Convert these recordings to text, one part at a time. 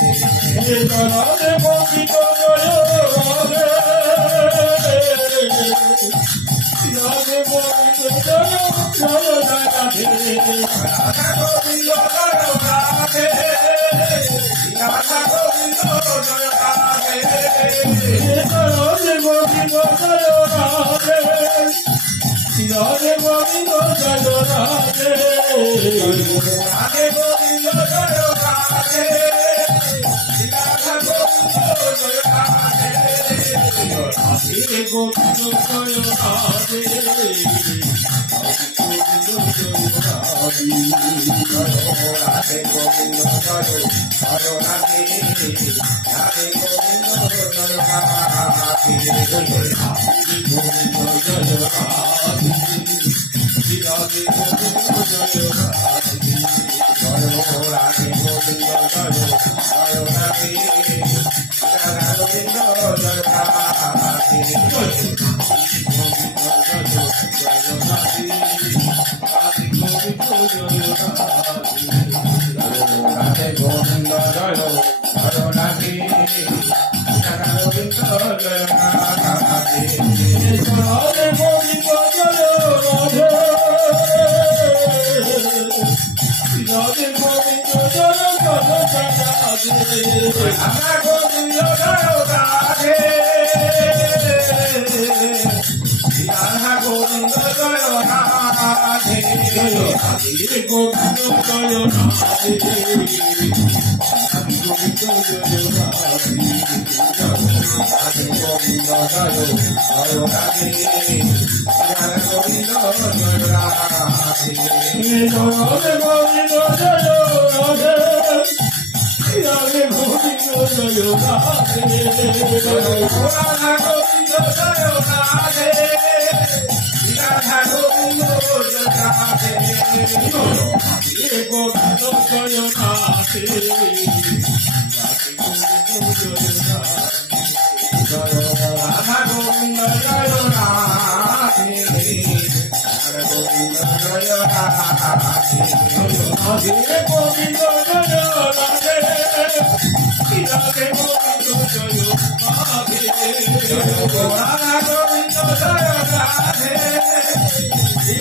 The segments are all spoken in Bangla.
রাধে গোবিন্দ জয় রাধে রাধে গোবিন্দ জয় জয় রাধে রাধা গোবিন্দ জয় রাধে রাধা গোবিন্দ জয় রাধে রাধে গোবিন্দ জয় রাধে রাধে গোবিন্দ জয় রাধে রাধে গোবিন্দ জয় রাধে রাধা গোবিন্দ জয় রাধে রাধে গোবিন্দ জয় রাধে রাধে গোবিন্দ জয় রাধে রাধে গোবিন্দ জয় রাধে গোবিন্দ জয় রাধে রাধে গোবিন্দ জয় রাধে রাধে গোবিন্দ জয় রাধে রাধা গোবিন্দ জয় রাধে রাধে গোবিন্দ জয় রাধে রাধা গোবিন্দ জয় রাধে রাধে গোবিন্দ জয় রাধে রাধে গোবিন্দ জয় রাধা গোবিন্দ জয় রাধে রাধা গোবিন্দ জয় রাধে রাধে গোবিন্দ জয় রাধে গোবিন্দ জয় রাধে রাধে গোবিন্দ জয় রাধে রাধা গোবিন্দ জয় রাধে রাধে গোবিন্দ জয় রাধে রাধে গোবিন্দ জয় রাধে রাধা গোবিন্দ জয় রাধে রাধা গোবিন্দ জয় রাধে গোবিন্দ জয় রাধে রাধা গোবিন্দ জয় রাধে রাধা গোবিন্দ জয় রাধে রাধে গোবিন্দ জয় রাধে রাধে গোবিন্দ জয় রাধে রাধা গোবিন্দ জয় রাধে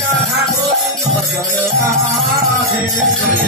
রাধা গোবিন্দ জয় রাধে